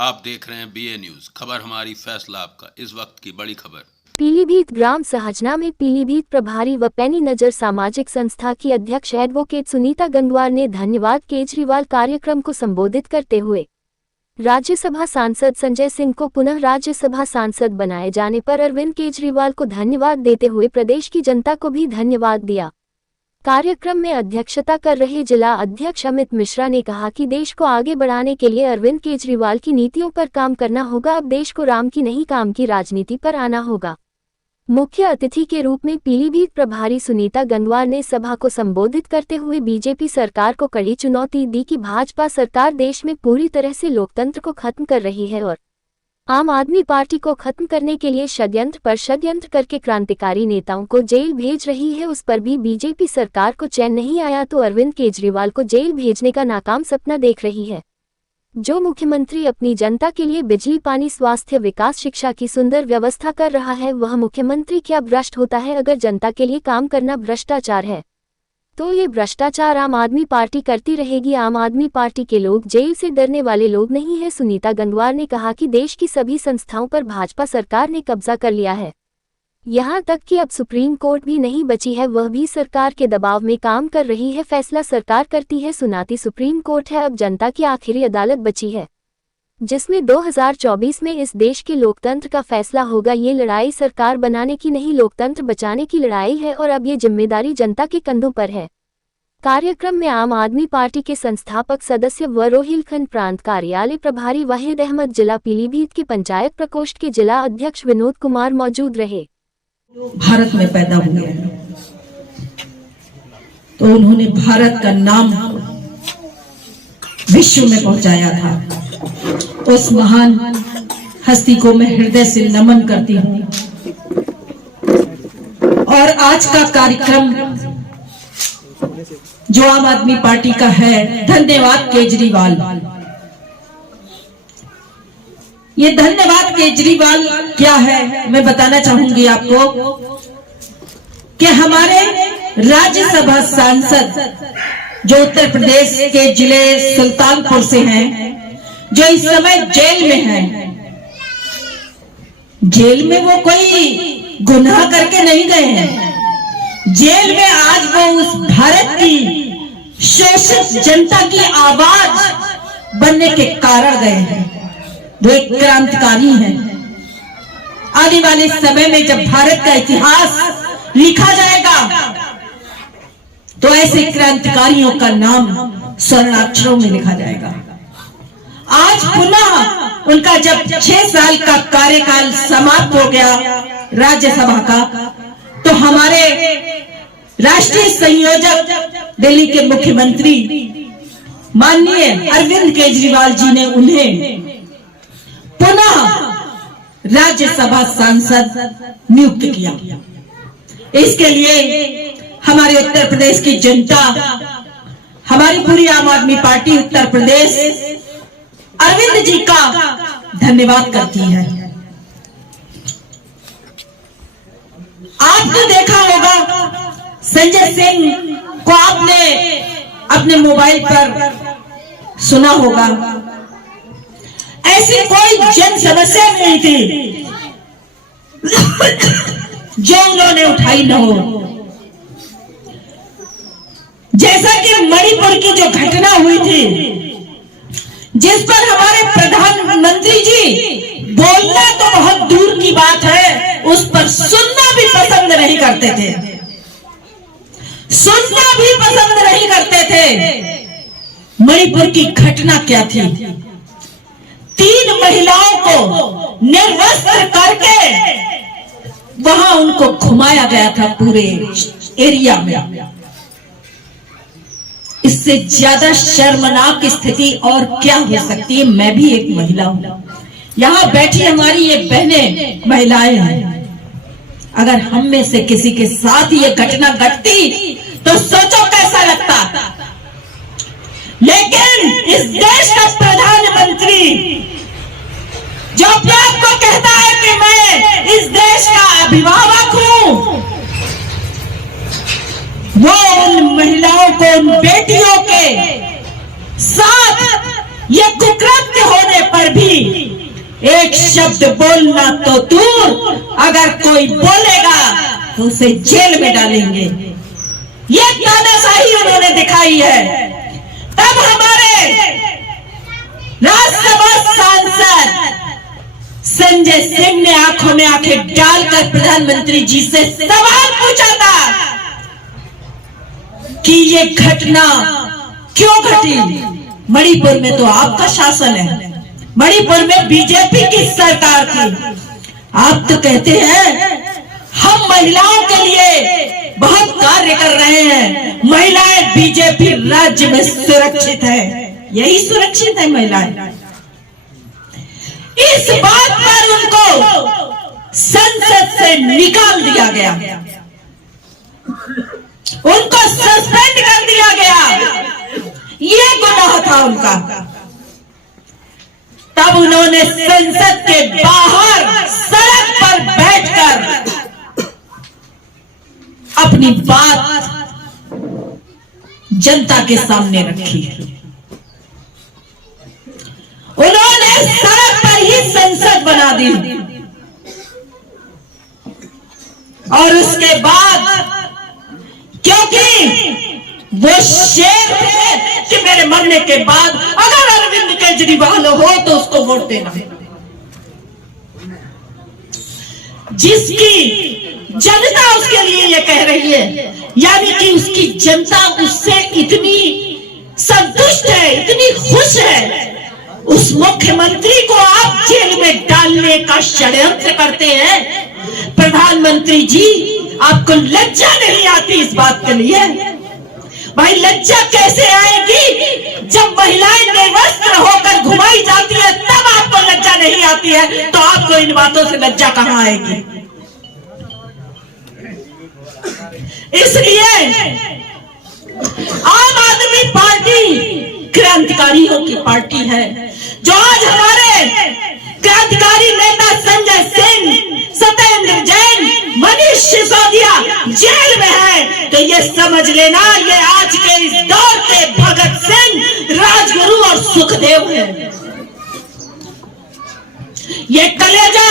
आप देख रहे हैं बीए न्यूज, खबर हमारी फैसला आपका। इस वक्त की बड़ी खबर। पीलीभीत ग्राम सहजना में पीलीभीत प्रभारी व पैनी नजर सामाजिक संस्था की अध्यक्ष एडवोकेट सुनीता गंगवार ने धन्यवाद केजरीवाल कार्यक्रम को संबोधित करते हुए राज्यसभा सांसद संजय सिंह को पुनः राज्यसभा सांसद बनाए जाने पर अरविंद केजरीवाल को धन्यवाद देते हुए प्रदेश की जनता को भी धन्यवाद दिया। कार्यक्रम में अध्यक्षता कर रहे जिला अध्यक्ष अमित मिश्रा ने कहा कि देश को आगे बढ़ाने के लिए अरविंद केजरीवाल की नीतियों पर काम करना होगा। अब देश को राम की नहीं काम की राजनीति पर आना होगा। मुख्य अतिथि के रूप में पीलीभीत प्रभारी सुनीता गंगवार ने सभा को संबोधित करते हुए बीजेपी सरकार को कड़ी चुनौती दी कि भाजपा सरकार देश में पूरी तरह से लोकतंत्र को खत्म कर रही है और आम आदमी पार्टी को खत्म करने के लिए षड्यंत्र पर षड्यंत्र करके क्रांतिकारी नेताओं को जेल भेज रही है। उस पर भी बीजेपी सरकार को चैन नहीं आया तो अरविंद केजरीवाल को जेल भेजने का नाकाम सपना देख रही है। जो मुख्यमंत्री अपनी जनता के लिए बिजली, पानी, स्वास्थ्य, विकास, शिक्षा की सुंदर व्यवस्था कर रहा है, वह मुख्यमंत्री क्या भ्रष्ट होता है। अगर जनता के लिए काम करना भ्रष्टाचार है तो ये भ्रष्टाचार आम आदमी पार्टी करती रहेगी। आम आदमी पार्टी के लोग जेल से डरने वाले लोग नहीं है। सुनीता गंगवार ने कहा कि देश की सभी संस्थाओं पर भाजपा सरकार ने कब्जा कर लिया है, यहाँ तक कि अब सुप्रीम कोर्ट भी नहीं बची है, वह भी सरकार के दबाव में काम कर रही है। फैसला सरकार करती है, सुनाती सुप्रीम कोर्ट है। अब जनता की आखिरी अदालत बची है जिसमें 2024 में इस देश के लोकतंत्र का फैसला होगा। ये लड़ाई सरकार बनाने की नहीं, लोकतंत्र बचाने की लड़ाई है और अब ये जिम्मेदारी जनता के कंधों पर है। कार्यक्रम में आम आदमी पार्टी के संस्थापक सदस्य व रोहिलखंड प्रांत कार्यालय प्रभारी वाहिद अहमद, जिला पीलीभीत के पंचायत प्रकोष्ठ के जिला अध्यक्ष विनोद कुमार मौजूद रहे। भारत में पैदा हुए हैं तो उन्होंने भारत का नाम विश्व में पहुंचाया था। उस महान हस्ती को मैं हृदय से नमन करती हूं। और आज का कार्यक्रम जो आम आदमी पार्टी का है, धन्यवाद केजरीवाल। ये धन्यवाद केजरीवाल क्या है मैं बताना चाहूंगी आपको कि हमारे राज्यसभा सांसद जो उत्तर प्रदेश के जिले सुल्तानपुर से हैं, जो इस समय जेल में हैं, जेल में वो कोई गुनाह करके नहीं गए हैं। जेल में आज वो उस भारत की शोषित जनता की आवाज बनने के कारण गए हैं, जो एक क्रांतिकारी है। आने वाले समय में जब भारत का इतिहास लिखा जाएगा तो ऐसे क्रांतिकारियों का नाम स्वर्णाक्षरों में लिखा जाएगा। आज पुनः उनका जब 6 साल का कार्यकाल समाप्त हो गया राज्यसभा का, तो हमारे राष्ट्रीय संयोजक दिल्ली के मुख्यमंत्री माननीय अरविंद केजरीवाल जी ने उन्हें पुनः राज्यसभा सांसद नियुक्त किया। इसके लिए हमारे उत्तर प्रदेश की जनता, हमारी पूरी आम आदमी पार्टी उत्तर प्रदेश अरविंद जी का धन्यवाद करती है। आपने देखा होगा संजय सिंह को, आपने अपने मोबाइल पर सुना होगा। ऐसी कोई जन समस्या नहीं थी जो उन्होंने उठाई न हो। जैसा कि मणिपुर की जो घटना हुई थी, जिस पर हमारे प्रधानमंत्री जी बोलना तो बहुत दूर की बात है, उस पर सुनना भी पसंद नहीं करते थे, सुनना भी पसंद नहीं करते थे। मणिपुर की घटना क्या थी? 3 महिलाओं को निर्वस्त्र करके वहां उनको घुमाया गया था पूरे एरिया में। इससे ज्यादा शर्मनाक स्थिति और क्या हो सकती है? मैं भी एक महिला हूं, यहां बैठी हमारी ये बहनें महिलाएं हैं। अगर हम में से किसी के साथ ये घटना घटती तो सोचो कैसा लगता। लेकिन इस देश का प्रधानमंत्री जो अपने आप को कहता है कि मैं इस देश का अभिभावक हूं, वो उन महिलाओं को, उन बेटियों के साथ ये कुकृत्य होने पर भी शब्द बोलना तो दूर, अगर कोई बोलेगा तो उसे जेल में डालेंगे। ये तानाशाही उन्होंने दिखाई है। तब हमारे राज्यसभा सांसद संजय सिंह ने आंखों में आंखें डालकर प्रधानमंत्री जी से सवाल पूछा था कि ये घटना क्यों घटी। मणिपुर में तो आपका शासन है, मणिपुर में बीजेपी की सरकार थी। आप तो कहते हैं हम महिलाओं के लिए बहुत कार्य कर रहे हैं, महिलाएं बीजेपी राज्य में सुरक्षित है। यही सुरक्षित है महिलाएं। इस बात पर उनको संसद से निकाल दिया गया, उनको सस्पेंड कर दिया गया। ये गुनाह था उनका। तब उन्होंने संसद के बाहर सड़क पर बैठकर अपनी बात जनता के सामने रखी। उन्होंने सड़क पर ही संसद बना दी और उसके बाद, क्योंकि वो शेर थे कि मेरे मरने के बाद अगर अरविंद केजरीवाल हो तो उसको वोट देना। जिसकी जनता उसके लिए ये कह रही है, यानी कि उसकी जनता उससे इतनी संतुष्ट है, इतनी खुश है, उस मुख्यमंत्री को आप जेल में डालने का षड्यंत्र करते हैं। प्रधानमंत्री जी, आपको लज्जा नहीं आती इस बात के लिए? भाई लज्जा कैसे आएगी जब महिलाएं निर्वस्त्र होकर घुमाई जाती है, तब आपको लज्जा नहीं आती है, तो आपको इन बातों से लज्जा कहां आएगी? इसलिए आम आदमी पार्टी क्रांतिकारियों की पार्टी है। जो आज हमारे क्रांतिकारी नेता संजय सिंह, सत्येंद्र जैन, मनीष सिसोदिया जेल में है, तो ये समझ लेना ये आज के इस दौर के भगत सिंह, राजगुरु और सुखदेव है। ये कलेजा,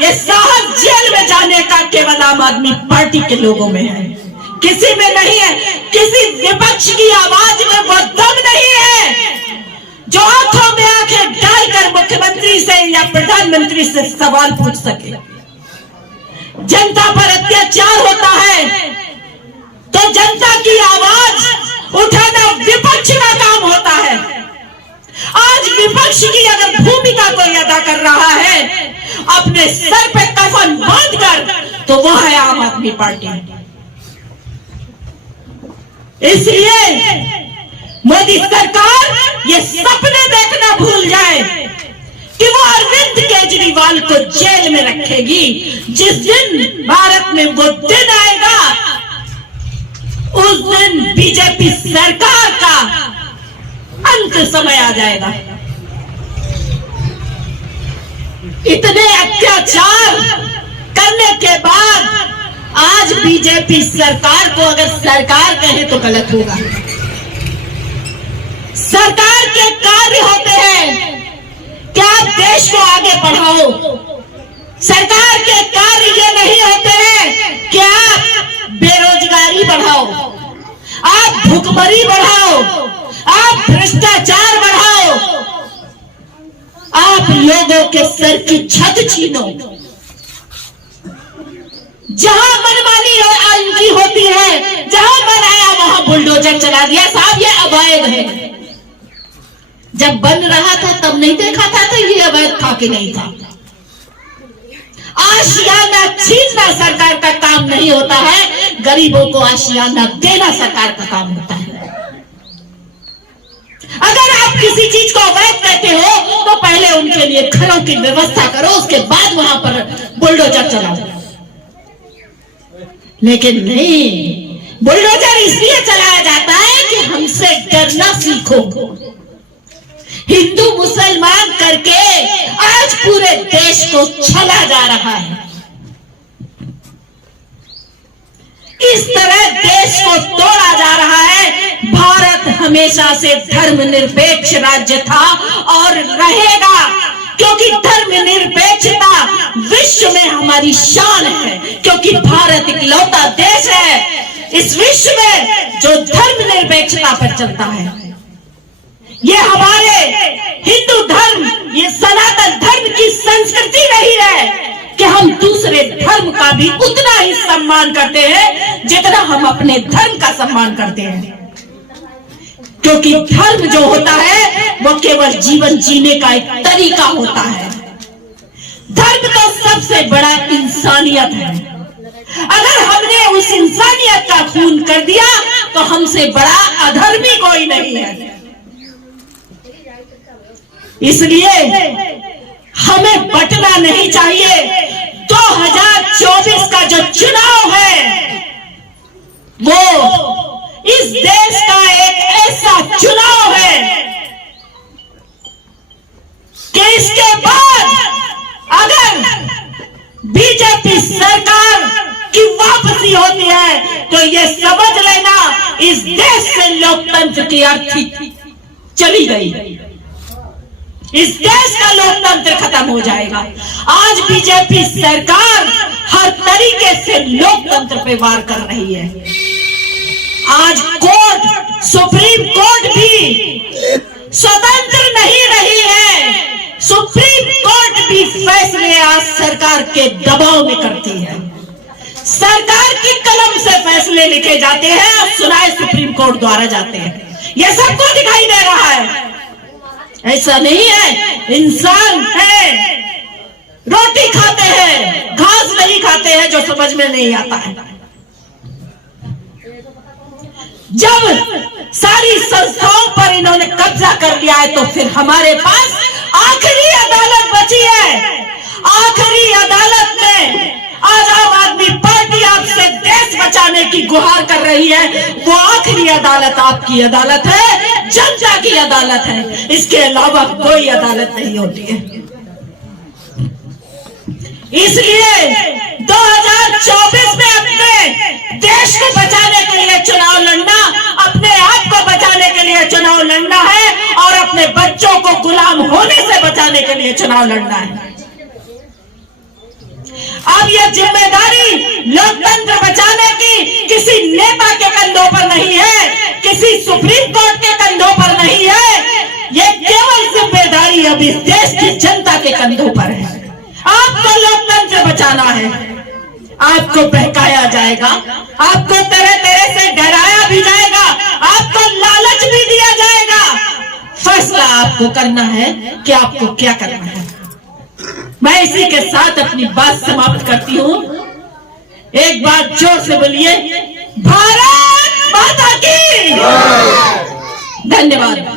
ये साहस जेल में जाने का केवल आम आदमी पार्टी के लोगों में है, किसी में नहीं है। किसी विपक्ष की आवाज में वो दम नहीं है जो आंखों में आंखें डालकर मुख्यमंत्री से या प्रधानमंत्री से सवाल पूछ सके। जनता पर अत्याचार होता है तो जनता की आवाज उठाना विपक्ष का काम होता है। आज विपक्ष की अगर भूमिका कोई अदा कर रहा है अपने सर पे कफन बांधकर, तो वह है आम आदमी पार्टी। इसलिए मोदी सरकार ये सपने देखना भूल जाए कि वो अरविंद केजरीवाल को जेल में रखेगी। जिस दिन भारत में वो दिन आएगा, उस दिन बीजेपी सरकार का अंत समय आ जाएगा। इतने अत्याचार करने के बाद आज बीजेपी सरकार को अगर सरकार कहे तो गलत होगा। सरकार के कार्य होते हैं कि आप देश को आगे बढ़ाओ। सरकार के कार्य ये नहीं होते हैं कि आप बेरोजगारी बढ़ाओ, आप भुखमरी बढ़ाओ, आप भ्रष्टाचार बढ़ाओ, आप लोगों के सर की छत छीनो। जहां मनमानी इनकी होती है, जहां मन आया वहां बुलडोजर चला दिया। साहब ये अवैध है। जब बन रहा था तब नहीं देखा था तो ये अवैध था कि नहीं था। आशियाना छीनना सरकार का काम नहीं होता है, गरीबों को आशियाना देना सरकार का काम होता है। अगर आप किसी चीज को अवैध कहते हो तो पहले उनके लिए घरों की व्यवस्था करो, उसके बाद वहां पर बुलडोजर चलाओ। लेकिन नहीं, बुलडोजर इसलिए चलाया जाता है कि हमसे डरना सीखो। हिंदू मुसलमान करके आज पूरे देश को छला जा रहा है। इस तरह देश को तोड़ा जा रहा है। भारत हमेशा से धर्मनिरपेक्ष राज्य था और रहेगा। क्योंकि धर्मनिरपेक्षता विश्व में हमारी शान है, क्योंकि भारत इकलौता देश है इस विश्व में जो धर्मनिरपेक्षता पर चलता है। ये हमारे हिंदू धर्म, ये सनातन धर्म की संस्कृति रही है कि हम दूसरे धर्म का भी उतना ही सम्मान करते हैं जितना हम अपने धर्म का सम्मान करते हैं, क्योंकि धर्म जो होता है वो केवल जीवन जीने का एक तरीका होता है। धर्म तो सबसे बड़ा इंसानियत है। अगर हमने उस इंसानियत का खून कर दिया तो हमसे बड़ा अधर्मी कोई नहीं है। इसलिए हमें बटना नहीं चाहिए। 2024 का जो चुनाव है वो इस देश का एक ऐसा चुनाव है कि इसके बाद अगर बीजेपी सरकार की वापसी होती है तो ये समझ लेना इस देश से लोकतंत्र की अर्थी चली गई। इस देश का लोकतंत्र खत्म हो जाएगा। आज बीजेपी सरकार हर तरीके से लोकतंत्र पे वार कर रही है। आज कोर्ट, सुप्रीम कोर्ट भी स्वतंत्र नहीं रही है। सुप्रीम कोर्ट भी फैसले आज सरकार के दबाव में करती है। सरकार की कलम से फैसले लिखे जाते हैं और सुनाए सुप्रीम कोर्ट द्वारा जाते हैं। यह सबको दिखाई दे रहा है। ऐसा नहीं है, इंसान है, रोटी खाते हैं, घास नहीं खाते हैं, जो समझ में नहीं आता है। जब सारी संस्थाओं पर इन्होंने कब्जा कर लिया है तो फिर हमारे पास आखिरी अदालत बची है। आखिरी अदालत में आज आम आदमी पार्टी आपसे देश बचाने की गुहार कर रही है। वो आखिरी अदालत आपकी अदालत है, जनता की अदालत है। इसके अलावा कोई अदालत नहीं होती है। इसलिए 2024 में अपने देश को बचाने के लिए चुनाव लड़ना, अपने आप को बचाने के लिए चुनाव लड़ना है और अपने बच्चों को गुलाम होने से बचाने के लिए चुनाव लड़ना है। अब यह जिम्मेदारी लोकतंत्र बचाने की किसी नेता के कंधों पर नहीं है, किसी सुप्रीम कोर्ट के कंधों पर नहीं है। यह केवल जिम्मेदारी अब इस देश की जनता के कंधों पर है। आपको लोकतंत्र बचाना है। आपको बहकाया जाएगा, आपको तरह तरह से डराया भी जाएगा, आपको लालच भी दिया जाएगा। फैसला आपको करना है कि आपको क्या करना है। मैं इसी के साथ अपनी बात समाप्त करती हूं। एक बार जोर से बोलिए, भारत माता की धन्यवाद।